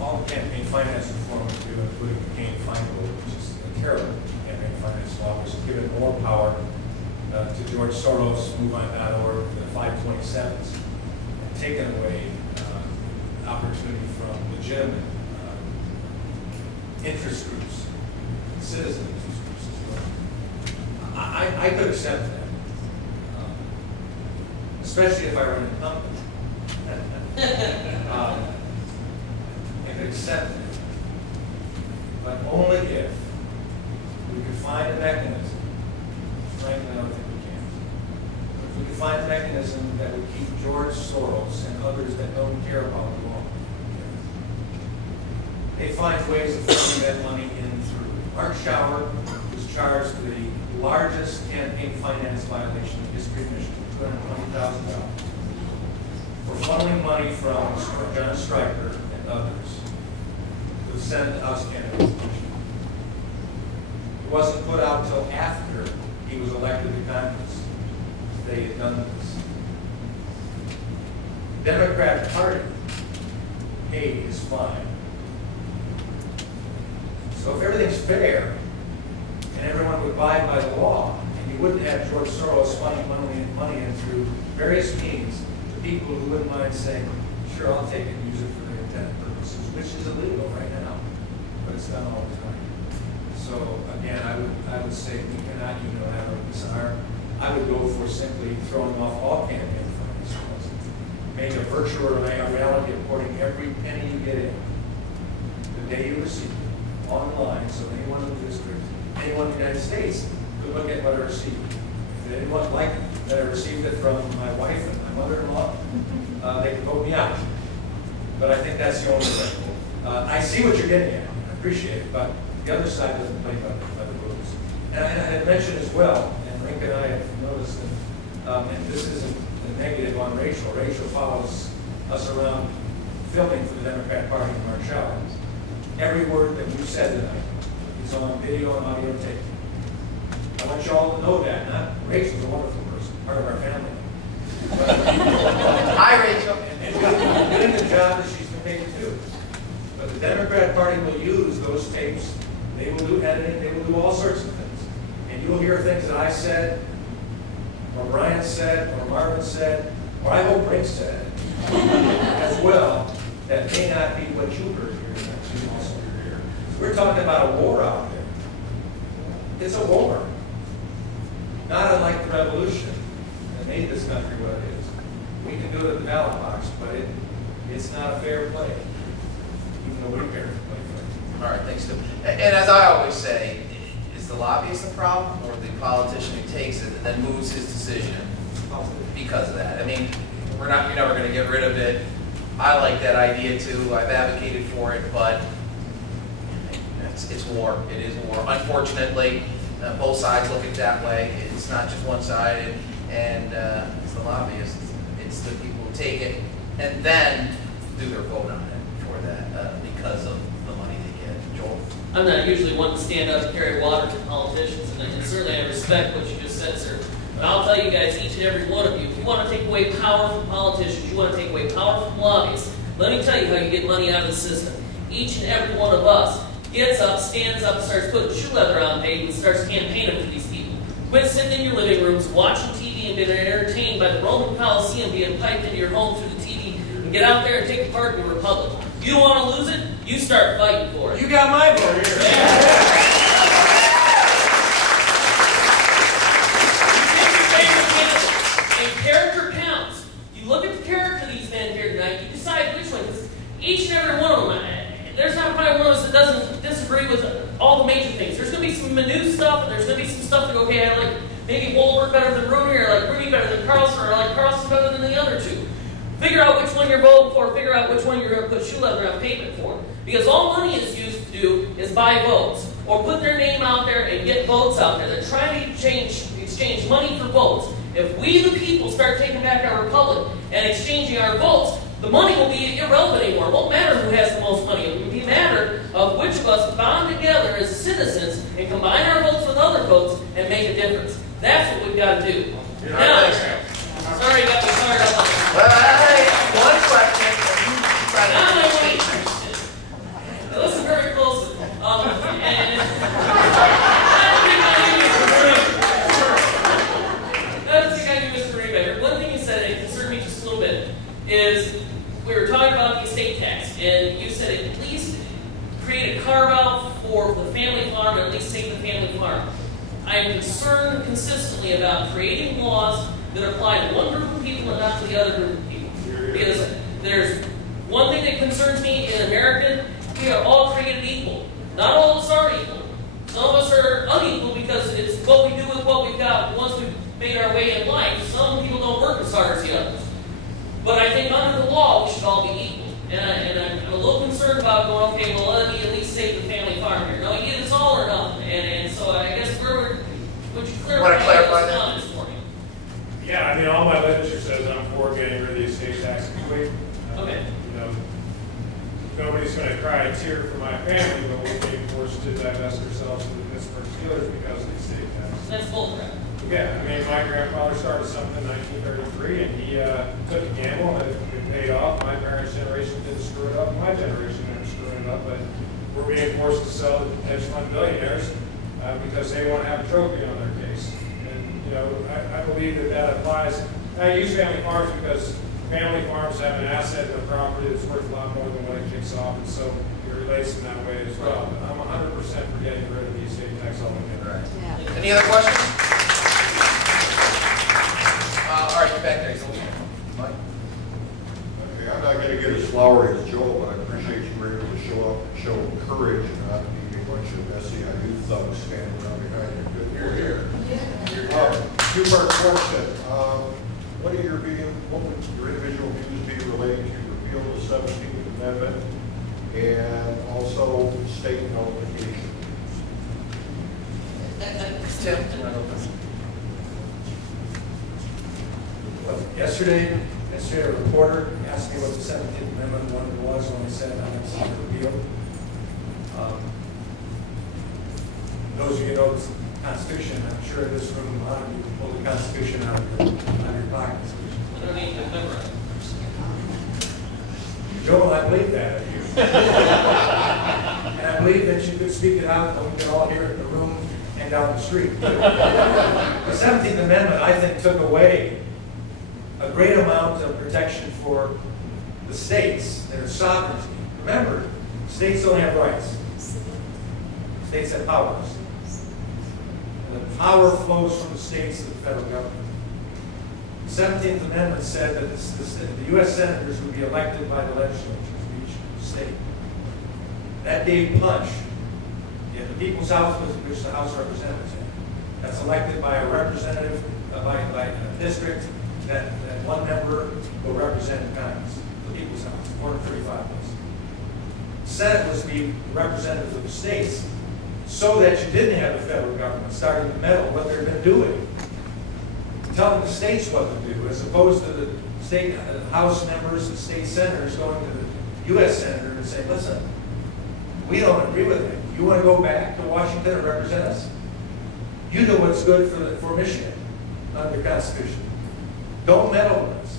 all the campaign finance reform would do, including the Kane Feingold, which is a terrible campaign finance law, which has given more power to George Soros, MoveOn.org, the 527s, and taken away opportunity from legitimate interest groups, citizen interest groups as well. I could accept that, especially if I run a company. I could accept it, but only if we could find a mechanism. Frankly, I don't think we can. But if we could find a mechanism that would keep George Soros and others that don't care about the law, they find ways of throwing that money in through. Mark Schauer was charged with the largest campaign finance violation in the history of Michigan, $220,000, for funneling money from John Stryker and others to send to House candidates. It wasn't put out until after he was elected to Congress. They had done this. The Democrat Party paid his fine. So if everything's fair and everyone would abide by the law, and you wouldn't have George Soros funneling money in through various means to people who wouldn't mind saying, sure, I'll take it and use it for their intended purposes, which is illegal right now, but it's done all the time. So again, I would say we cannot unilaterally disarm. I would go for simply throwing off all campaign finance laws, make a virtual reality reporting every penny you get in, the day you receive it, online, so anyone in the district, anyone in the United States could look at what I received. If they didn't want like that I received it from my wife and my mother-in-law, they could vote me out. But I think that's the only way. I see what you're getting at. I appreciate it, but the other side doesn't play by the rules. And I had mentioned as well, and Rick and I have noticed, and this isn't a negative on Rachel. Rachel follows us around filming for the Democrat Party in Mark Schauer. Every word that we've said tonight is on video and audio tape. I want you all to know that. Rachel's a wonderful person, part of our family. Hi, Rachel. And doing the job that she's been paid to do. But the Democrat Party will use those tapes. They will do editing. They will do all sorts of things. And you'll hear things that I said, or Brian said, or Marvin said, or I hope Rick said, as well, that may not be what you heard here. We're talking about a war out there. It's a war. Not unlike the revolution that made this country what it is. We can do it at the ballot box, but it's not a fair play, even though we're fair to play for it. All right, thanks, Stu. And as I always say, is the lobbyist the problem, or the politician who takes it and then moves his decision because of that? I mean, you're never going to get rid of it. I like that idea too. I've advocated for it, but it's war. It is war. Unfortunately, both sides look at it that way. It's not just one-sided, and it's the lobbyists. It's the people who take it and then do their vote on it for that because of the money they get. Joel? I'm not usually one to stand up and carry water to politicians, and certainly I respect what you just said, sir. But I'll tell you guys, each and every one of you, if you want to take away power from politicians, you want to take away power from lobbyists, let me tell you how you get money out of the system. Each and every one of us gets up, stands up, and starts putting shoe leather on tape and starts campaigning for these people. Quit sitting in your living rooms, watching TV and being entertained by the Roman Coliseum being piped into your home through the TV, and get out there and take part in the republic. You don't want to lose it? You start fighting for it. You got my vote here. Yeah. And character counts. You look at the character of these men here tonight, you decide which one. Because each and every one of them, there's not probably one of us that doesn't disagree with all the major things. There's going to be some minute stuff, and there's going to be some stuff that go, okay, I like maybe Wolbert better than Rooney, or I like Rooney better than Carlson, or I like Carlson better than the other two. Figure out which one you're voting for, figure out which one you're going to put shoe leather on pavement for. Because all money is used to do is buy votes, or put their name out there and get votes out there. They're trying to exchange money for votes. If we, the people, start taking back our republic and exchanging our votes, the money will be irrelevant anymore. It won't matter who has the most money. It will be a matter of which of us bond together as citizens and combine our votes with other votes and make a difference. That's what we've got to do. Now, sorry you got me fired up. Well, one question. Now I want we were talking about the estate tax, and you said at least create a carve-out for the family farm, and at least save the family farm. I am concerned consistently about creating laws that apply to one group of people and not to the other group of people. Because there's one thing that concerns me in America, we are all created equal. Not all of us are equal. Some of us are unequal because it's what we do with what we've got once we've made our way in life. Some people don't work as hard as the others. But I think under the law, we should all be equal. And I'm a little concerned about going, okay, well, let me at least save the family farm here. No, either it's all or nothing. And so I guess would you clarify those comments for me? Yeah, I mean, all my literature says I'm for getting rid of the estate tax completely. Okay. You know, nobody's going to cry a tear for my family, but we're being forced to divest ourselves of the Pittsburgh Steelers because of the estate tax. That's bullcrap. Yeah, I mean, my grandfather started something in 1933, and he took a gamble, and it paid off. My parents' generation didn't screw it up. My generation didn't screw it up, but we're being forced to sell to hedge fund billionaires because they want to have a trophy on their case. And, you know, I believe that that applies. I use family farms because family farms have an asset and a property that's worth a lot more than what it kicks off, and so it relates in that way as well. But I'm 100% for getting rid of the estate tax altogether. Right. Yeah. Any other questions? All right, you're back there. Mike? Okay, I'm not going to get as flowery as Joel, but I appreciate you were able to show up and show courage and not be a bunch of SEIU thugs standing around behind you. Good for you. Two-part question. What would your individual views be relating to repeal the 17th Amendment and also state nullification? Tim? Well, yesterday a reporter asked me what the 17th Amendment was when I said I was on repeal. Those of you who know the Constitution, I'm sure in this room, a lot of you pull the Constitution out of your pockets. I don't need to memorize. Joel, I believe that of you. And I believe that you could speak it out and we could all hear it in the room and down the street. The 17th Amendment, I think, took away a great amount of protection for the states, their sovereignty. Remember, states don't have rights. States have powers. And the power flows from the states to the federal government. The 17th Amendment said that the U.S. senators would be elected by the legislatures of each state. That gave punch. The People's House, which the House of Representatives had, that's elected by a representative, by a district that one member will represent in Congress, the People's House, 435 votes. The Senate was to be representatives of the states so that you didn't have the federal government starting to meddle what they've been doing, telling the states what to do, as opposed to the state House members and state senators going to the U.S. senator and saying, listen, we don't agree with it. You want to go back to Washington and represent us? You know what's good for Michigan under the Constitution. Don't meddle with us.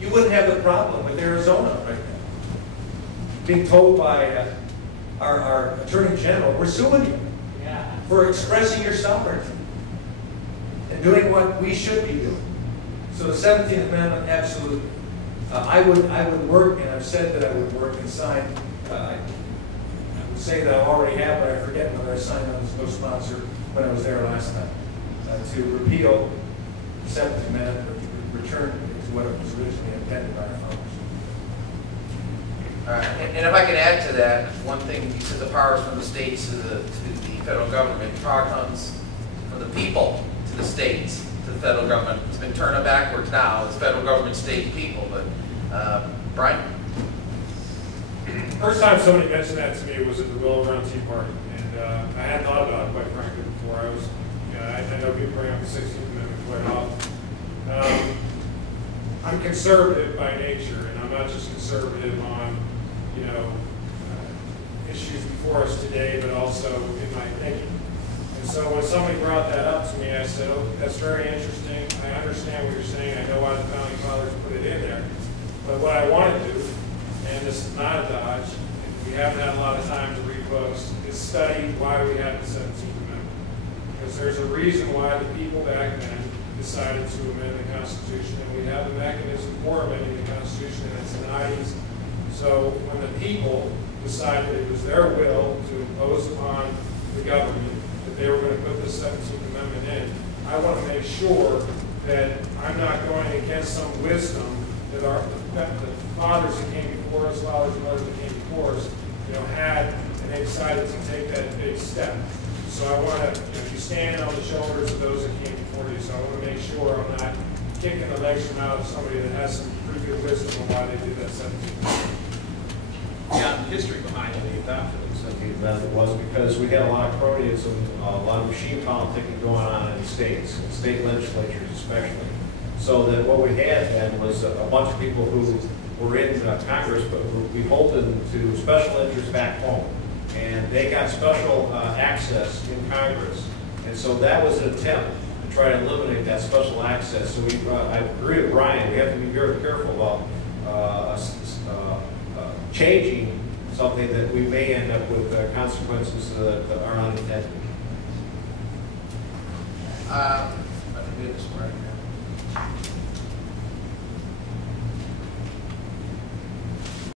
You wouldn't have the problem with Arizona right now. Being told by our Attorney General, we're suing you for expressing your sovereignty and doing what we should be doing. So the 17th Amendment, absolutely. I would work, and I've said that I would work and sign. I would say that I already have, but I forget whether I signed on as co-sponsor when I was there last time, to repeal the 17th Amendment, or return to what it was originally intended by our founders. All right, and if I can add to that, one thing, because the powers from the states to the federal government, power comes from the people to the states, to the federal government. It's been turned backwards now. It's federal government, state, people. But Brian? First time somebody mentioned that to me was at the Willow Run Tea Party, and I hadn't thought about it, quite frankly, before. I know people bring up the 16th Amendment quite often. I'm conservative by nature, and I'm not just conservative on, issues before us today, but also in my thinking. And so when somebody brought that up to me, I said, oh, that's very interesting. I understand what you're saying. I know why the Founding Fathers put it in there. But what I want to do, and this is not a dodge, we haven't had a lot of time to read books, is study why we had the 17th Amendment. Because there's a reason why the people back then decided to amend the Constitution, and we have a mechanism for amending the Constitution, and it's not easy. So when the people decided it was their will to impose upon the government that they were going to put this 17th Amendment in, I want to make sure that I'm not going against some wisdom that the fathers that came before us, fathers and mothers that came before us, had, and they decided to take that big step. So I want to be standing on the shoulders of those that came before you. So I want to make sure I'm not kicking the legs from out of somebody that has some pretty good wisdom on why they did that 17th Amendment. Yeah, the history behind it, the adoption of the 17th Amendment was because we had a lot of cronyism, a lot of machine politicking going on in the states, and state legislatures especially. So that what we had then was a bunch of people who were in Congress but were beholden to special interests back home. And they got special access in Congress. And so that was an attempt to try to eliminate that special access. So I agree with Brian, we have to be very careful about changing something that we may end up with consequences that are unintended. I can do this right now.